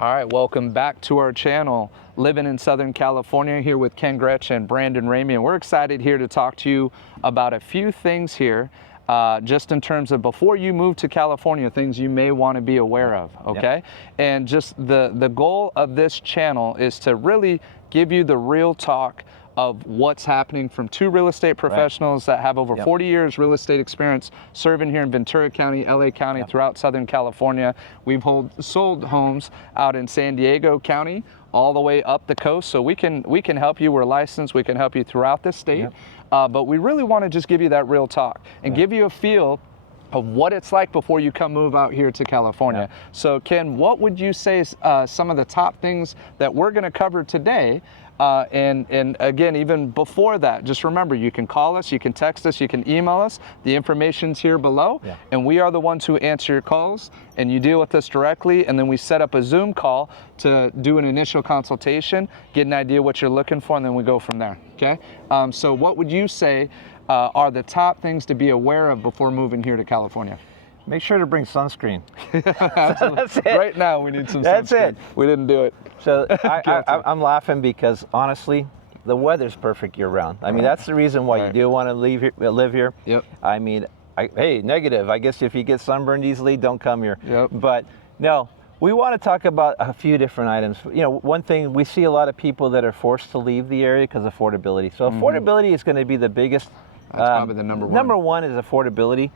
All right, welcome back to our channel, Living in Southern California, here with Ken Gretsch and Brandon Ramey. And we're excited here to talk to you about a few things here, just in terms of before you move to California, things you may want to be aware of, okay? Yep. And just the goal of this channel is to really give you the real talk of what's happening from two real estate professionals that have over 40 years real estate experience serving here in Ventura County, LA County, throughout Southern California. We've sold homes out in San Diego County all the way up the coast, so we can help you. We're licensed, we can help you throughout the state, but we really want to just give you that real talk and give you a feel of what it's like before you move out here to California. So Ken, what would you say is some of the top things that we're going to cover today? And again, even before that, just remember, you can call us, you can text us, you can email us. The information's here below, and we are the ones who answer your calls, and you deal with us directly, and then we set up a Zoom call to do an initial consultation, get an idea what you're looking for, and then we go from there, okay? So what would you say are the top things to be aware of before moving here to California? Make sure to bring sunscreen. That's it. Right now we need some sunscreen. That's it. We didn't do it. So I'm laughing because honestly, the weather's perfect year round. I mean, that's the reason why you do want to live here. Yep. I mean, hey, negative. I guess if you get sunburned easily, don't come here. Yep. But no, we want to talk about a few different items. You know, one thing, we see a lot of people that are forced to leave the area because of affordability. So affordability is going to be the biggest. That's probably the number one. Number one is affordability.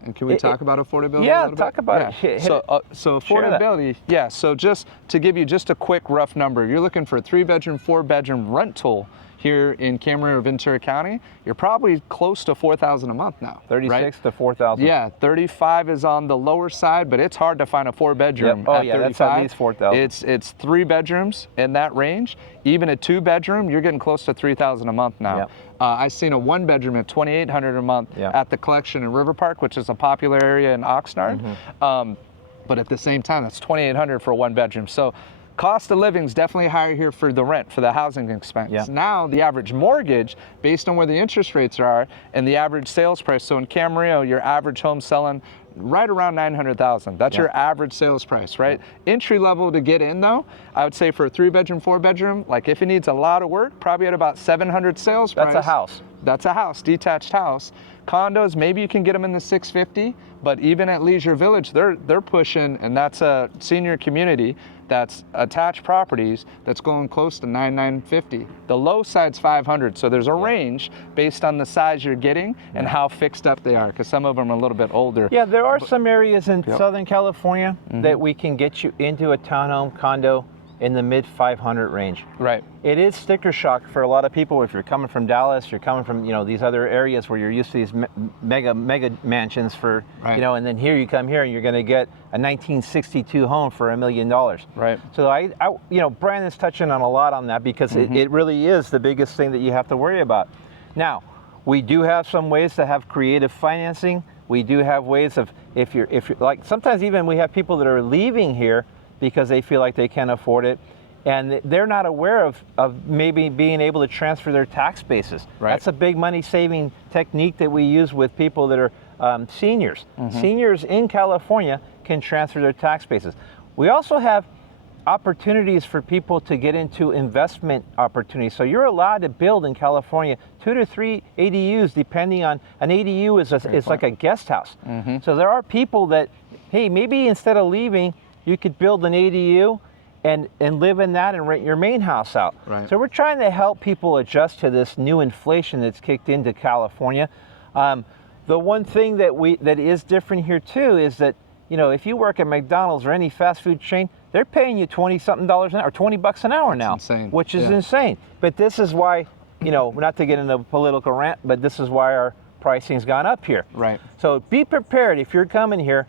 And can we talk about affordability? Yeah, a little talk bit? about it. So affordability, so just to give you just a quick rough number, you're looking for a 3-bedroom, 4-bedroom rental here in Camarillo, Ventura County, you're probably close to $4,000 a month now. 36 to 4,000. Yeah, 35 is on the lower side, but it's hard to find a 4-bedroom. Oh at yeah, 35. that's at least 4,000. It's 3 bedrooms in that range. Even a 2-bedroom, you're getting close to $3,000 a month now. Yep. I've seen a 1-bedroom at $2,800 a month at the Collection in River Park, which is a popular area in Oxnard. But at the same time, that's $2,800 for a 1-bedroom. So cost of living is definitely higher here for the rent, for the housing expense. Now, the average mortgage, based on where the interest rates are and the average sales price, so in Camarillo, your average home selling right around $900,000. That's your average sales price, right? Entry level to get in though, I would say for a 3-bedroom, 4-bedroom, like if it needs a lot of work, probably at about $700 sales price. That's a house. That's a house, detached house. Condos, maybe you can get them in the $650, but even at Leisure Village, they're pushing, and that's a senior community that's attached properties that's going close to $950. The low side's $500, so there's a range based on the size you're getting and how fixed up they are, because some of them are a little bit older. Yeah, there are some areas in Southern California that we can get you into a townhome condo in the mid 500 range. Right. It is sticker shock for a lot of people. If you're coming from Dallas, you're coming from these other areas where you're used to these mega mansions for and then here you come here and you're going to get a 1962 home for $1 million. Right. So I Brandon's touching on a lot on that because it really is the biggest thing that you have to worry about. Now, we do have some ways to have creative financing. We do have ways of if you're like sometimes even we have people that are leaving here because they feel like they can't afford it, and they're not aware of maybe being able to transfer their tax basis. Right. That's a big money saving technique that we use with people that are seniors. Seniors in California can transfer their tax basis. We also have opportunities for people to get into investment opportunities. So you're allowed to build in California 2 to 3 ADUs, depending on an ADU is like a guest house. So there are people that, hey, maybe instead of leaving, you could build an ADU and live in that and rent your main house out. Right. So we're trying to help people adjust to this new inflation that's kicked into California. The one thing that is different here too is that if you work at McDonald's or any fast food chain, they're paying you $20-something an hour, or $20 an hour now, insane. Which is insane. But this is why, not to get into a political rant, but this is why our pricing's gone up here. Right. So be prepared if you're coming here.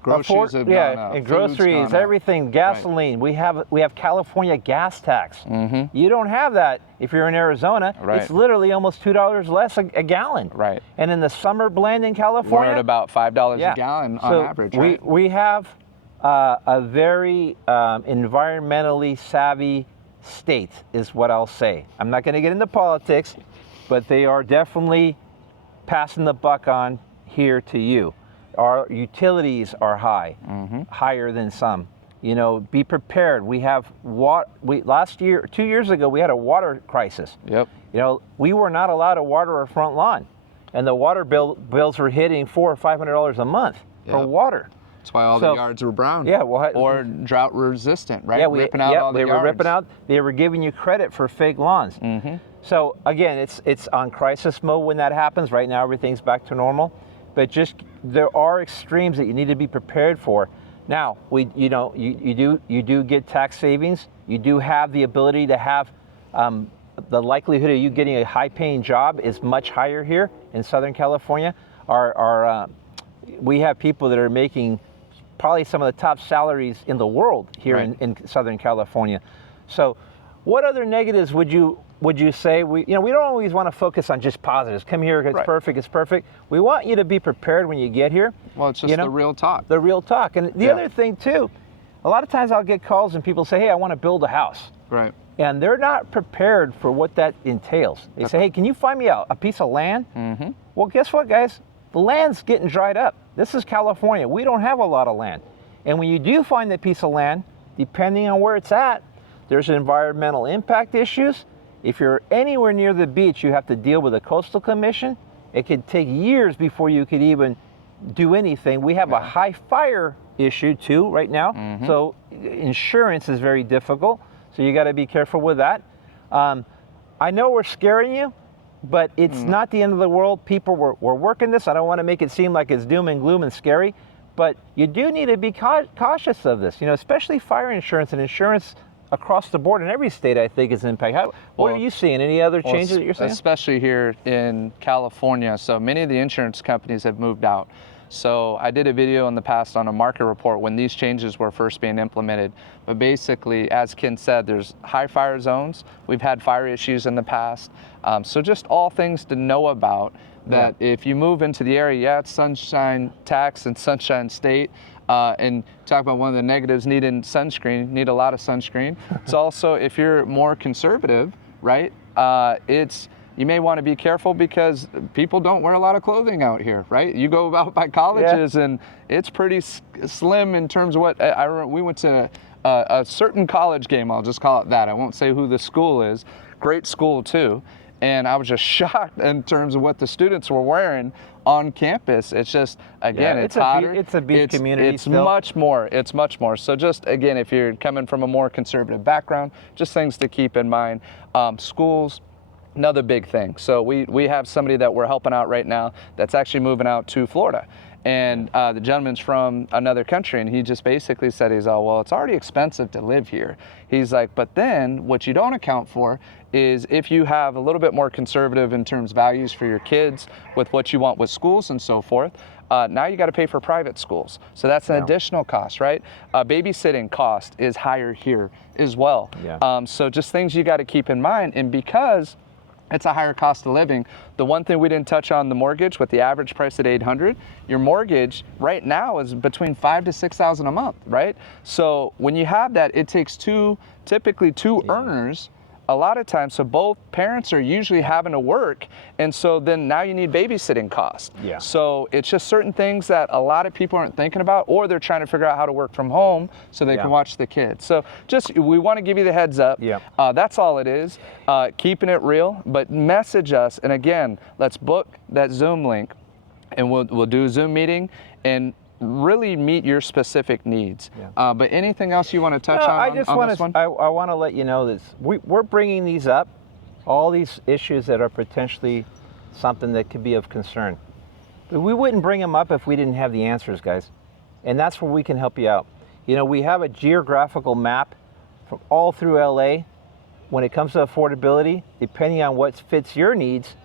Groceries have gone up. And groceries, everything, gasoline. We have California gas tax. You don't have that if you're in Arizona. Right. It's literally almost $2 less a gallon. Right. And in the summer blend in California, we're at about $5 a gallon on average. Right? We have a very environmentally savvy state, is what I'll say. I'm not going to get into politics, but they are definitely passing the buck on here to you. Our utilities are high, higher than some. You know, be prepared. We have last year, 2 years ago, we had a water crisis. Yep. You know, we were not allowed to water our front lawn, and the water bills were hitting $400 or $500 a month for Yep. water. That's why all the yards were brown. Yeah, well, or drought resistant, right? Yeah, ripping out all the they yards. were ripping out. They were giving you credit for fake lawns. Mm-hmm. So again, it's on crisis mode when that happens. Right now, everything's back to normal, but just there are extremes that you need to be prepared for. Now, you do get tax savings. You do have the ability to have the likelihood of you getting a high-paying job is much higher here in Southern California. We have people that are making probably some of the top salaries in the world here Right. in Southern California. So, what other negatives would you say? We don't always want to focus on just positives. Come here, it's Right. perfect, it's perfect. We want you to be prepared when you get here. Well, it's just the real talk. The real talk. And the Yeah. other thing too, a lot of times I'll get calls and people say, hey, I want to build a house. Right. And they're not prepared for what that entails. They say, hey, can you find me a piece of land? Mm-hmm. Well, guess what, guys? The land's getting dried up. This is California. We don't have a lot of land. And when you do find that piece of land, depending on where it's at, there's environmental impact issues. If you're anywhere near the beach, you have to deal with a coastal commission. It could take years before you could even do anything. We have a high fire issue too right now. Mm-hmm. So insurance is very difficult. So you got to be careful with that. I know we're scaring you, but it's not the end of the world. People, we're working this. I don't want to make it seem like it's doom and gloom and scary, but you do need to be cautious of this, especially fire insurance and insurance across the board in every state, I think, is impacted. What are you seeing? Any other changes that you're seeing? Especially here in California. So many of the insurance companies have moved out. So I did a video in the past on a market report when these changes were first being implemented. But basically, as Ken said, there's high fire zones. We've had fire issues in the past. So just all things to know about that if you move into the area, it's Sunshine Tax and Sunshine State. And talk about one of the negatives, needing sunscreen, need a lot of sunscreen. It's also, if you're more conservative, right, you may want to be careful because people don't wear a lot of clothing out here, right? You go out by colleges and it's pretty slim in terms of what, we went to a certain college game, I'll just call it that. I won't say who the school is. Great school too. And I was just shocked in terms of what the students were wearing on campus. It's just, again, it's hotter. It's a beach community. It's much more. It's much more. So just, again, if you're coming from a more conservative background, just things to keep in mind. Schools, another big thing. So we have somebody that we're helping out right now that's actually moving out to Florida. And the gentleman's from another country, and he just basically said, it's already expensive to live here. He's like, but then what you don't account for is if you have a little bit more conservative in terms of values for your kids with what you want with schools and so forth, now you got to pay for private schools. So that's an additional cost, right? Babysitting cost is higher here as well. Yeah. So just things you got to keep in mind. And because it's a higher cost of living, the one thing we didn't touch on, the mortgage, with the average price at $800, your mortgage right now is between $5,000 to $6,000 a month, right? So when you have that, it takes typically two earners a lot of times. So both parents are usually having to work, and so then now you need babysitting costs. Yeah. So it's just certain things that a lot of people aren't thinking about, or they're trying to figure out how to work from home so they can watch the kids. So just, we want to give you the heads up. Yeah. That's all it is. Keeping it real, but message us, and again, let's book that Zoom link, and we'll do a Zoom meeting and really meet your specific needs. Yeah. But anything else you want to touch on? I just want to. I want to let you know this. We're bringing these up, all these issues that are potentially something that could be of concern. But we wouldn't bring them up if we didn't have the answers, guys. And that's where we can help you out. We have a geographical map from all through LA. When it comes to affordability, depending on what fits your needs,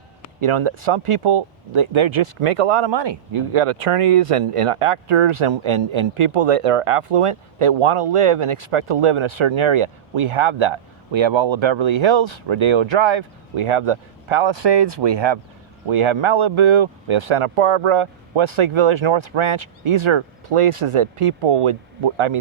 some people, they just make a lot of money. You got attorneys and actors and people that are affluent that want to live and expect to live in a certain area. We have that. We have all of Beverly Hills, Rodeo Drive. We have the Palisades. We have Malibu. We have Santa Barbara, Westlake Village, North Ranch. These are places that people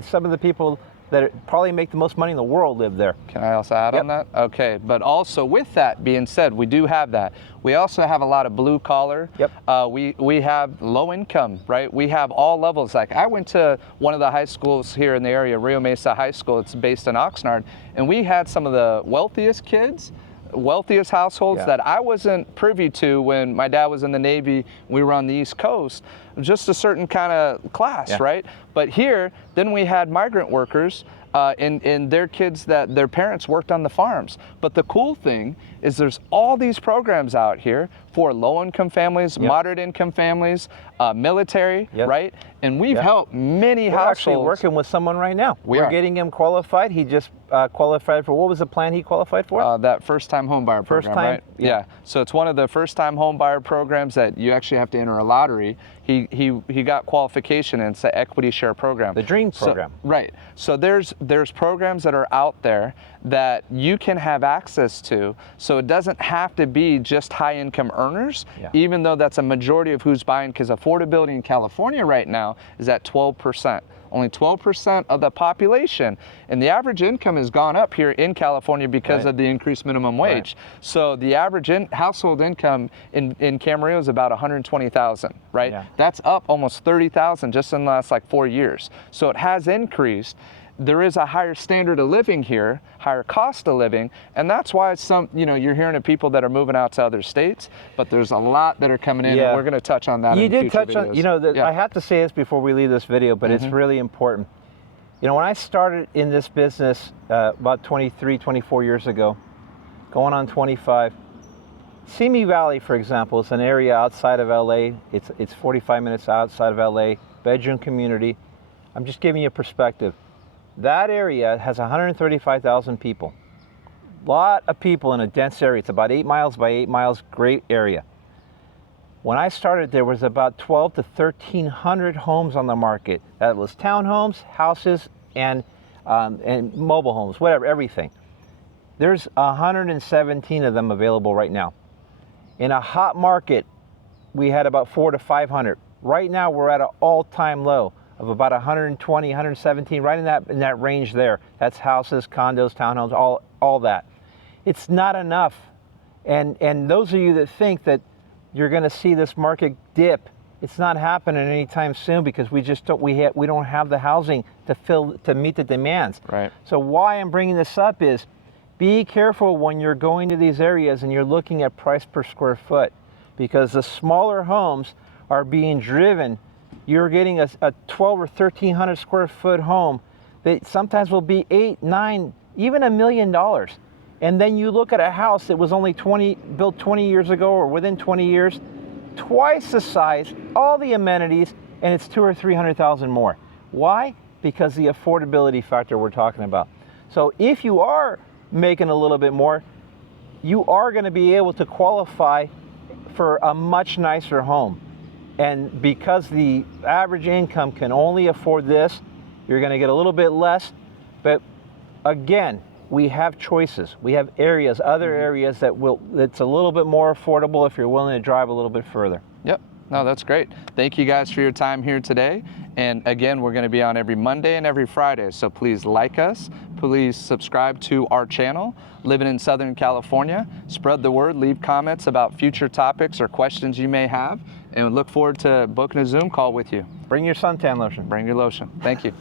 some of the people that probably make the most money in the world live there. Can I also add on that? Okay, but also with that being said, we do have that. We also have a lot of blue collar. Yep. We have low income, right? We have all levels. Like I went to one of the high schools here in the area, Rio Mesa High School. It's based in Oxnard, and we had some of the wealthiest kids, wealthiest households that I wasn't privy to when my dad was in the Navy. We were on the East Coast, just a certain kind of class, right? But here, then we had migrant workers and their kids that their parents worked on the farms. But the cool thing is there's all these programs out here for low-income families, moderate-income families, military, right? And we've helped many households. We're actually working with someone right now. We're getting him qualified. He just qualified for, what was the plan he qualified for? That first-time home buyer program, right? Yeah. So it's one of the first-time home buyer programs that you actually have to enter a lottery. He got qualification, and it's an equity share program. The DREAM program. Right. So there's programs that are out there that you can have access to. So it doesn't have to be just high-income earners, even though that's a majority of who's buying, because affordability in California right now is at 12%. Only 12% of the population, and the average income has gone up here in California because of the increased minimum wage. So the average household income in Camarillo is about $120,000, right? That's up almost $30,000 just in the last like 4 years. So it has increased. There is a higher standard of living here, higher cost of living, and that's why you're hearing of people that are moving out to other states, but there's a lot that are coming in, and we're going to touch on that in future videos. You did touch on, I have to say this before we leave this video, but it's really important. When I started in this business about 23, 24 years ago, going on 25, Simi Valley, for example, is an area outside of LA. It's 45 minutes outside of LA, bedroom community. I'm just giving you a perspective. That area has 135,000 people. A lot of people in a dense area. It's about 8 miles by 8 miles, great area. When I started, there was about 12 to 1,300 homes on the market. That was townhomes, houses, and mobile homes, whatever, everything. There's 117 of them available right now. In a hot market, we had about 400 to 500. Right now, we're at an all-time low of about 120, 117, right in that range there. That's houses, condos, townhomes, all that. It's not enough. And those of you that think that you're going to see this market dip, it's not happening anytime soon, because we don't have the housing to meet the demands. Right. So why I'm bringing this up is, be careful when you're going to these areas and you're looking at price per square foot, because the smaller homes are being driven. You're getting a 12 or 1,300 square foot home that sometimes will be $8, $9, even $1 million. And then you look at a house that was only built 20 years ago, or within 20 years, twice the size, all the amenities, and it's $200,000 or $300,000 more. Why? Because the affordability factor we're talking about. So if you are making a little bit more, you are going to be able to qualify for a much nicer home. And because the average income can only afford this, you're going to get a little bit less. But again, we have choices. We have areas, other areas that's a little bit more affordable if you're willing to drive a little bit further. Yep. No, that's great. Thank you guys for your time here today. And again, we're going to be on every Monday and every Friday. So please like us. Please subscribe to our channel, Living in Southern California. Spread the word. Leave comments about future topics or questions you may have. And we look forward to booking a Zoom call with you. Bring your suntan lotion. Bring your lotion. Thank you.